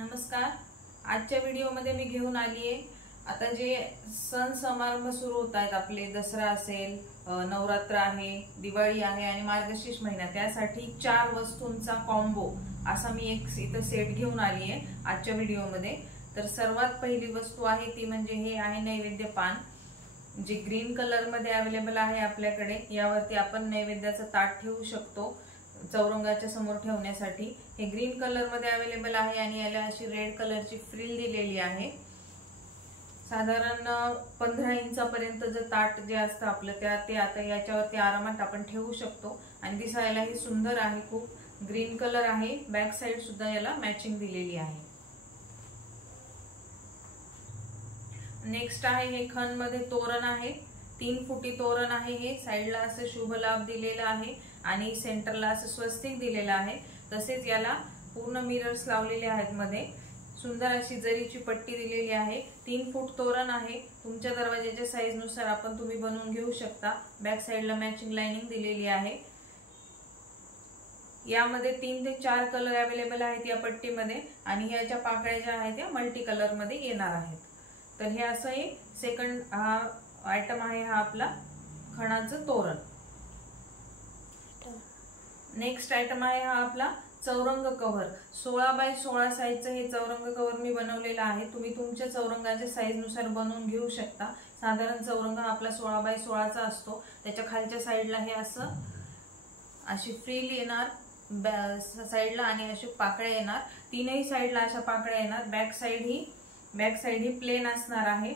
नमस्कार। आजच्या व्हिडिओमध्ये मी घेऊन आली आहे आता जे सण समारंभ सुरू होत आहेत आपले, दसरा असेल, नवरात्र आहे, दिवाळी आहे आणि मार्गशीर्ष महिना, त्यासाठी 4 वस्तूंचा कॉम्बो असा मी एक इथं सेट घेऊन आली आहे आजच्या व्हिडिओमध्ये। तर सर्वात पहिली वस्तू आहे ती म्हणजे हे आहे नैवेद्य पान, जे ग्रीन कलर मध्ये अवेलेबल आहे आपल्याकडे। यावरती आपण नैवेद्याचं ताट ठेवू शकतो चौरंगाच्या समोर ठेवण्यासाठी। हे ग्रीन कलर मध्ये अवेलेबल आहे आणि याला अशी रेड कलरची फ्रिल दिलेली आहे। साधारण 15 इंचापर्यंतचं ताट जे असतं आपलं ते आता याच्यावरती आरामात आपण ठेवू शकतो आणि दिसायलाही सुंदर आहे। खूप ग्रीन कलर आहे, बॅक साइड सुद्धा याला मॅचिंग दिलेली आहे। नेक्स्ट आहे हे खण मध्ये तोरण आहे, 3 फुटी तोरण आहे। हे साइडला असं शुभ लाभ दिलेला आहे आणि सेंटरला असं स्वस्तिक दिलेलं आहे। तसेच याला पूर्ण मिरर्स लावलेले आहेत, मध्ये सुंदर अशी जरीची पट्टी दिलेली आहे। 3 फूट तोरण आहे, तुमच्या दरवाजाच्या साईज नुसार आपण तुम्ही बनवून घेऊ शकता। बॅक साइडला मॅचिंग लाइनिंग दिलेली आहे। यामध्ये 3 ते 4 कलर अवेलेबल आहेत या पट्टीमध्ये आणि याच्या पाकळ्या ज्या आहेत त्या मल्टी कलर मध्ये येणार आहेत। तर हे असं हे सेकंड आयटम आहे, हा आपला खणाचं तोरण। नेक्स्ट आयटम आहे हा आपला चौरंग कव्हर। 16 बाय 16 साईजचं हे चौरंग कव्हर मी बनवलेलं आहे। तुम्ही तुमच्या चौरंगाच्या साईज नुसार बनवून घेऊ शकता। साधारण चौरंग हा आपला 16 बाय 16चा असतो। त्याच्या खालच्या साईडला हे असं अशी फ्रिल येणार साईडला आणि अशी पाकळ्या येणार, तीनही साईडला अशा पाकळ्या येणार। बॅक साइड ही प्लेन असणार आहे।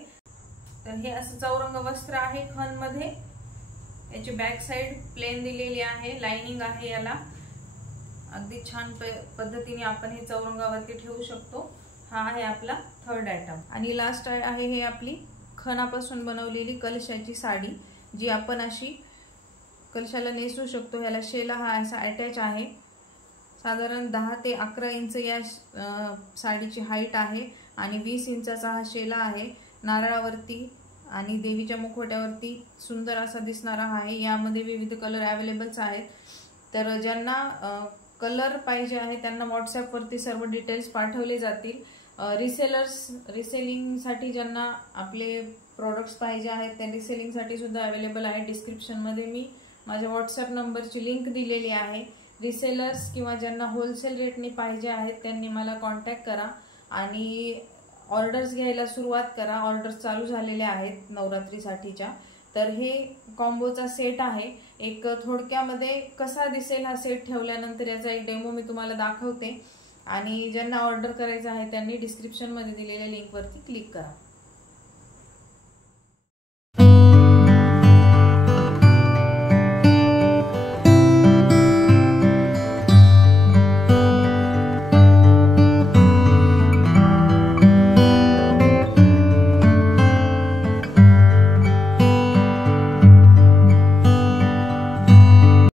तर हे असं चौरंग वस्त्र आहे खण मध्ये। याची बॅक साइड प्लेन दिलेली आहे, लाइनिंग आहे याला। अगदी छान पद्धतीने आपण हे चौरंगावरती ठेवू शकतो। हा आहे आपला थर्ड आयटम। आणि लास्ट आहे हे आपली खणापासून बनवलेली कलशाची साडी, जी आपण अशी कलशाला नेसू शकतो। ह्याला शेला हा असा अटॅच आहे। साधारण 10 ते 11 इंच या साडीची हाईट आहे आणि 20 इंचाचा हा शेला आहे। नारळावरती आणि देवीच्या मुखवट्यावरती सुंदर असा दिसणारा आहे। यामध्ये विविध कलर अवेलेबल्स आहेत। तर ज्यांना कलर पाहिजे आहे त्यांना व्हॉट्सअप वरती सर्व डिटेल्स पाठवले जातील। रिसेलिंग साठी ज्यांना आपले प्रोडक्ट्स पाहिजे आहेत त्या रिसेलिंग साठी सुद्धा अवेलेबल आहे। डिस्क्रिप्शन मध्ये मी माझ्या व्हॉट्सअप नंबरची लिंक दिलेली आहे। रिसेलर्स किंवा ज्यांना होलसेल रेटने पाहिजे आहेत त्यांनी मला कॉन्टॅक्ट करा आणि ऑर्डर्स घ्यायला सुरुवात करा। ऑर्डर्स चालू झालेल्या आहेत नवरात्रीसाठीच्या। तर हे कॉम्बोचा सेट आहे। एक थोडक्यामध्ये कसा दिसेल हा सेट ठेवल्यानंतर याचा एक डेमो मी तुम्हाला दाखवते आणि ज्यांना ऑर्डर करायचं आहे त्यांनी डिस्क्रिप्शन मध्ये दिलेल्या लिंक वरती क्लिक करा।